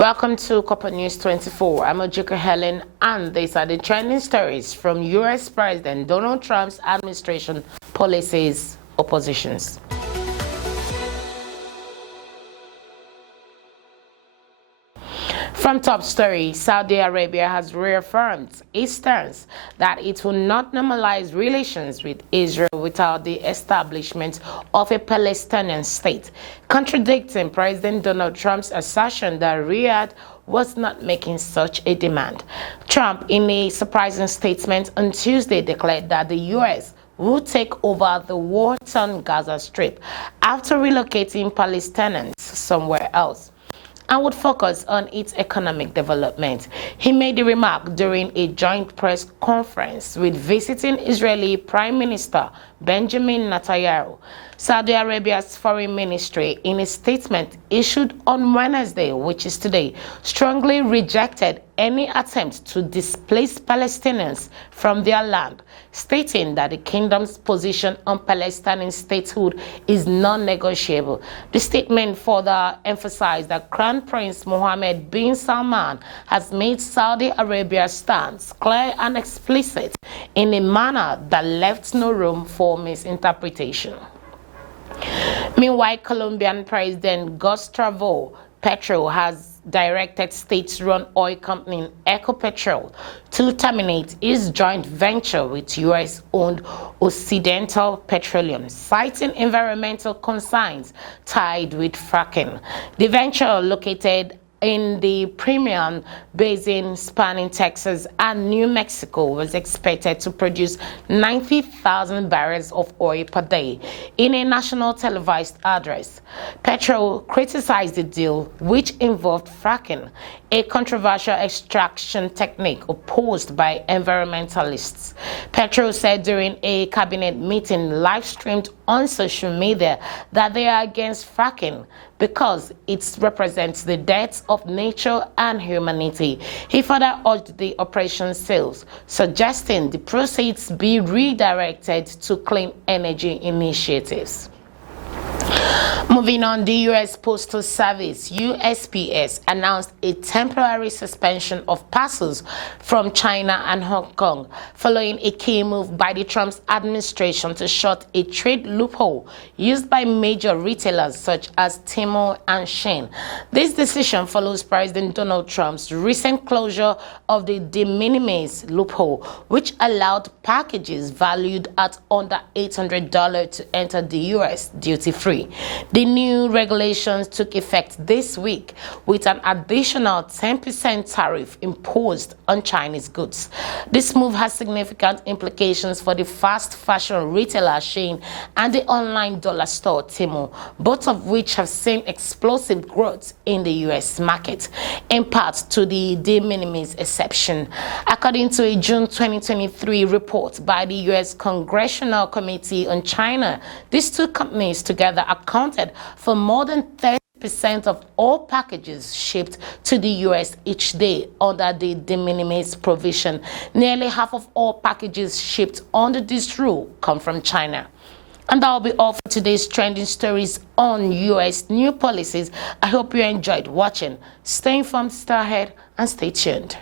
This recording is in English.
Welcome to Corporate News 24. I'm Ojika Helen, and these are the trending stories from U.S. President Donald Trump's administration, policies, oppositions. From top story, Saudi Arabia has reaffirmed its stance that it will not normalize relations with Israel without the establishment of a Palestinian state, contradicting President Donald Trump's assertion that Riyadh was not making such a demand. Trump, in a surprising statement on Tuesday, declared that the U.S. will take over the war-torn Gaza Strip after relocating Palestinians somewhere else, and would focus on its economic development. He made the remark during a joint press conference with visiting Israeli Prime Minister Benjamin Netanyahu. Saudi Arabia's foreign ministry, in a statement issued on Wednesday, which is today, strongly rejected any attempt to displace Palestinians from their land, stating that the kingdom's position on Palestinian statehood is non-negotiable. The statement further emphasized that Crown Prince Mohammed bin Salman has made Saudi Arabia's stance clear and explicit in a manner that left no room for misinterpretation. Meanwhile, Colombian President Gustavo Petro has directed state-run oil company Ecopetrol to terminate its joint venture with U.S.-owned Occidental Petroleum, citing environmental concerns tied with fracking. The venture, located in the Permian Basin spanning Texas and New Mexico, was expected to produce 90,000 barrels of oil per day. In a national televised address, Petro criticized the deal, which involved fracking, a controversial extraction technique opposed by environmentalists. Petro said during a cabinet meeting live-streamed on social media that they are against fracking because it represents the death of nature and humanity. He further urged the operation sales, suggesting the proceeds be redirected to clean energy initiatives. Moving on, the U.S. Postal Service, USPS, announced a temporary suspension of parcels from China and Hong Kong, following a key move by the Trump administration to shut a trade loophole used by major retailers such as Temu and Shein. This decision follows President Donald Trump's recent closure of the de minimis loophole, which allowed packages valued at under $800 to enter the U.S. duty-free. The new regulations took effect this week, with an additional 10% tariff imposed on Chinese goods. This move has significant implications for the fast fashion retailer Shein and the online dollar store Temu, both of which have seen explosive growth in the U.S. market, in part to the de minimis exception. According to a June 2023 report by the U.S. Congressional Committee on China, these two companies together accounted for more than 30% of all packages shipped to the U.S. each day under the de minimis provision. Nearly half of all packages shipped under this rule come from China. And that will be all for today's trending stories on U.S. new policies. I hope you enjoyed watching. Stay informed, stay ahead, and stay tuned.